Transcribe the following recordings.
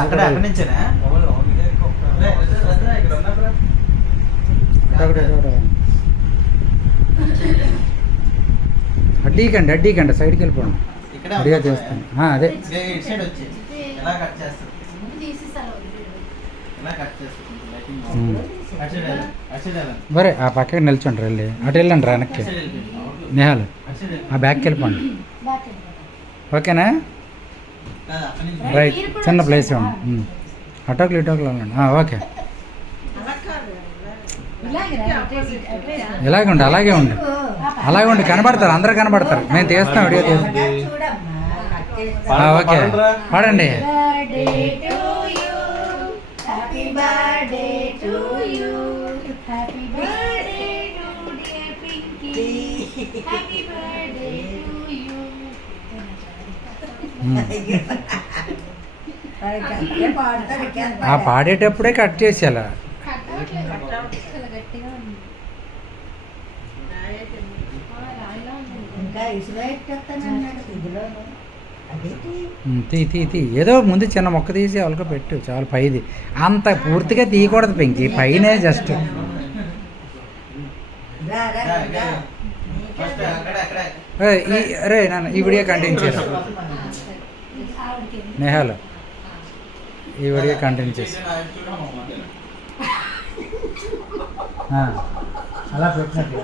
అక్కడ అక్కడి నుంచేనా అడ్డీకండి సైడ్కి వెళ్ళిపోండి. అడిగా చేస్తాను అదే మరే ఆ పక్కకి నిల్చోండి వెళ్ళి అటు వెళ్ళండి రా వెనక్కి నేహాలు ఆ బ్యాగ్కి వెళ్ళిపోండి. ఓకేనా రైట్ చిన్న ప్లేస్ ఇవ్వండి. అటోకులు వెళ్ళండి. ఓకే అలాగే ఉండి కనబడతారు, అందరూ కనబడతారు. మేము తీస్తాం, వీడియో తీస్తాం. ఓకే పాడండి. ఆ పాడేటప్పుడే కట్ చేసేలా. తీ ఏదో ముందు చిన్న మొక్క తీసి వాళ్ళకి పెట్టు చాలు. పైది అంత పూర్తిగా తీయకూడదు పెంకి, పైనే జస్ట్. అరే నాన్న ఈ వీడియో కంటిన్యూ చేసి నేహాలు ఈ వీడియో కంటిన్యూ చేసి అలా పెట్టినట్టు.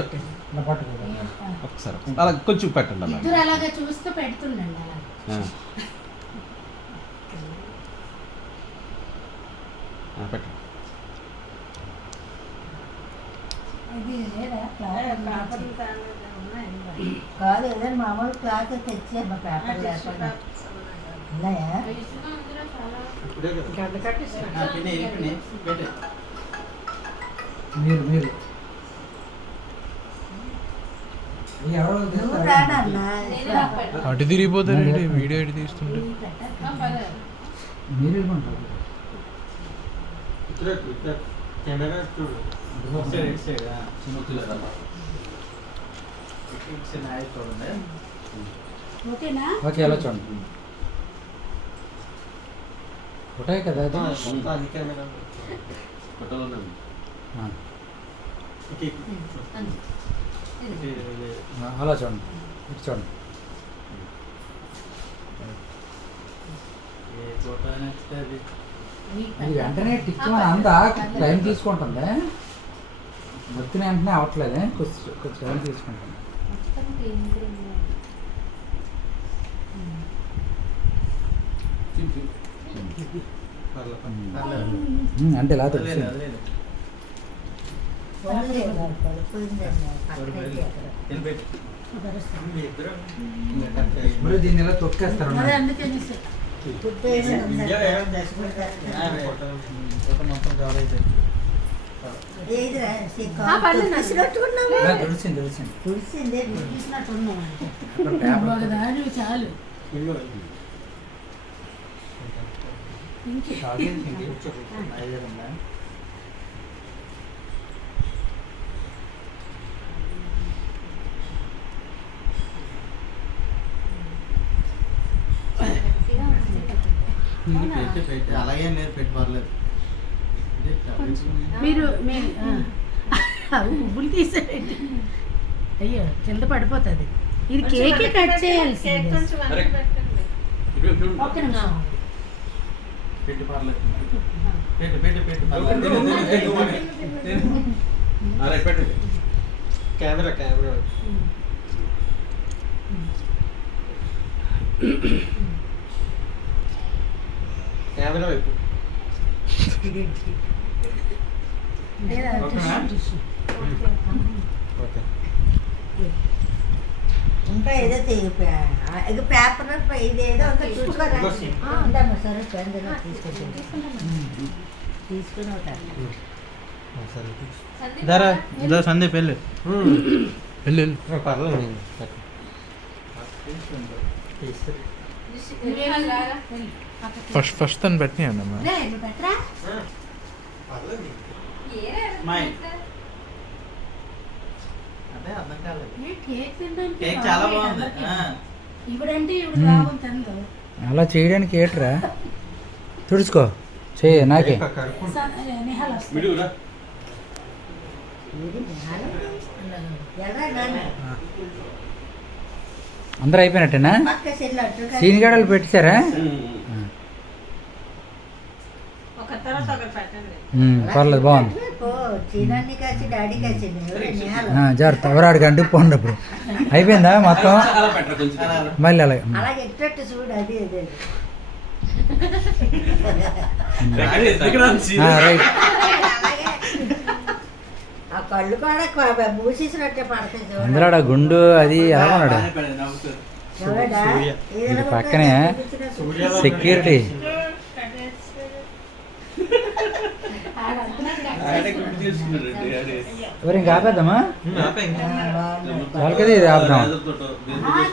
ఓకే ఒకసారి అలా కొంచెం పెట్టండి. అలాగా చూస్తూ పెడుతుండండి. పెట్టండి. కాదు ఏదైనా మామూలు క్లాత్ తెచ్చి మా పేపర్ లేకుండా ఉన్నాయా? మీరు అటు తిరిగిపోతారండి వీడియో ఎటు తీస్తుంటే. మీరు ఓకే ఎలా చూడండి. ఫోటోయే కదా అది. అలా చూడండి, ఇటు చూడండి. ఇది వెంటనే టిక్ అందా టైం తీసుకుంటుంది. మొత్తం వెంటనే అవ్వట్లేదే, కొంచెం టైం తీసుకుంటుంది. అంటే ఇలా తెలుసు. దీన్ని ఇలా తొక్కేస్తారు. చాలు అలాగే లేదు, పెట్టి పర్లేదు. మీరు ఉబ్బులు తీసేయండి. అయ్యో కింద పడిపోతుంది. ఇది కేకే కట్ చేయాలి. ఒక్క నిమిషం పెట్టి పర్లేదు. పెట్టి పెట్టండి. కెమెరా వైపు ఇంకా ఏదో పేపర్ ఇదేదో చూసుకోరా సరే తీసుకుని సందీప్ వెళ్ళు. ఫస్ట్ తను పెట్టినాయండి అమ్మా. స్మైల్. అదే అర్థం కాలేదు. కేక్ తినడానికి కేక్ చాలా బాగుంది. ఇప్పుడంటే ఇప్పుడు లాభం తిందు. అలా చేయడానికి ఏట్రా తుడుచుకో చెయ్యి నాకే నిహాల్ వస్తుంది. విడురా. ఎలా నాన్న? అందరూ అయిపోయినట్టేనా పక్క చెల్లి అటు కదా. సీనిగాడలు పెట్టారా పర్లేదు బాగుంది పో, చిన్నాన్ని కాచి డాడీ కాచింది. ఎవరే నిహాల్? జాగ్రత్త ఎవరాడికి అంటుకుపోండి అప్పుడు అయిపోయిందా మొత్తం అలా పెట్టరా కొంచెం. అలా. మళ్ళీ అలాగే అలాగే ఎట్టట్టు చూడు అది అదే రైట్ అలాగే ఆ కళ్ళు కూడా మూసేసినట్టే పడతాయి చూడు. అందులో ఆడ గుండు అది ఎలా ఉన్నాడు బాగానే పడింది, నవ్వుతారు. ఎవడా? ఏదైనా ఇది పక్కనే చూపించినా సెక్యూరిటీ ఆడే గుర్తు తీసుకున్నారండి, ఆడే. ఎవరు ఇంకా ఆపేద్దామా ఆపే ఇంకా. వాళ్ళకది ఇది ఆపుదాం ఎదురుతోటో, దీంతో ఆ,